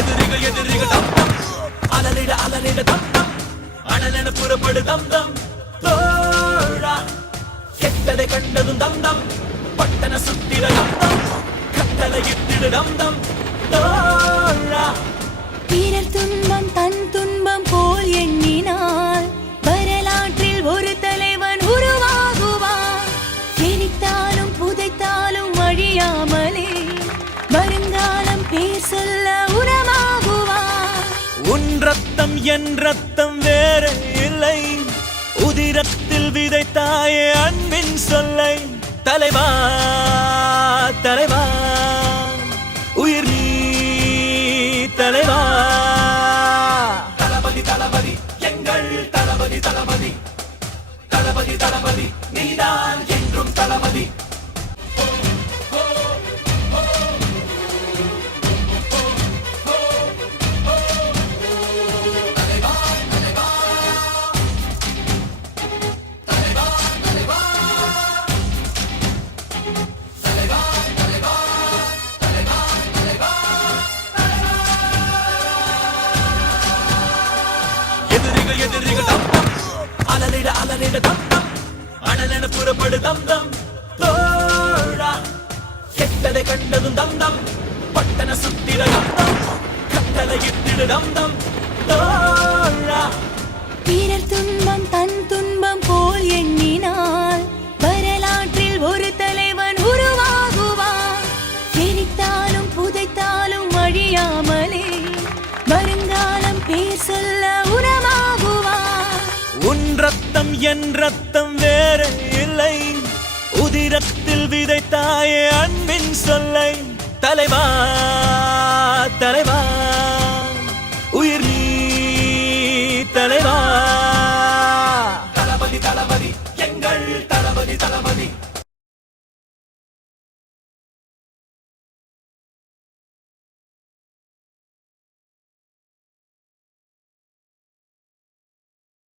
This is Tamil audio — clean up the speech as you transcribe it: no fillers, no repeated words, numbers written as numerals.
எதிரிகள் எதிரிகள் தம் தம் அலறிட அலறிட தம் தம் அனலென புறப்படு தம் தம் தோழா கெட்டதை கண்டதும் தம் தம் பட்டன சுத்திட தம் தம் கட்டளை இட்டிடு தம் தம் தோழா பிறர் துன்பம் தன் துன்பம் போல் எண்ணினால் வரலாற்றில் ஒரு தலைவன் உருவாகுவான். எரித்தாலும் புதைத்தாலும் அழியாமலே வருங்காலம் பேர் சொல்ல உரமாகுவான். உன் ரத்தம் என் ரத்தம் வேற இல்லை, உதிரத்தில் விதைத்தாயே அன்பின் சொல்லை. தலைவா தலைவா உயிர் நீ தலைவா. தளபதி தளபதி எங்கள் தளபதி தளபதி தளபதி தளபதி நீதான் என்றும் தளபதி. எதிரிகள் எதிரிகள் தம் தம் அலறிட அலறிட தம் தம் அனலென புறப்படு தம் தம் தோழா கெட்டதை கண்டதும் தம் தம் பட்டன சுத்திட தம் தம் கட்டளை இட்டிடு தம் தம் தோழா. பிறர் துன்பம் தன் துன்பம் போல் எண்ணினால் வரலாற்றில் ஒரு தலைவன் உருவாகுவான். எரித்தாலும் புதைத்தாலும் அழியாமலே வருங்காலம் பேர் சொல்ல உரமாகுவான். உன் ரத்தம் என் ரத்தம் வேற இல்லை, உதிரத்தில் விதைத்தாயே அன்பின் சொல்லை. தலைவா தலைவா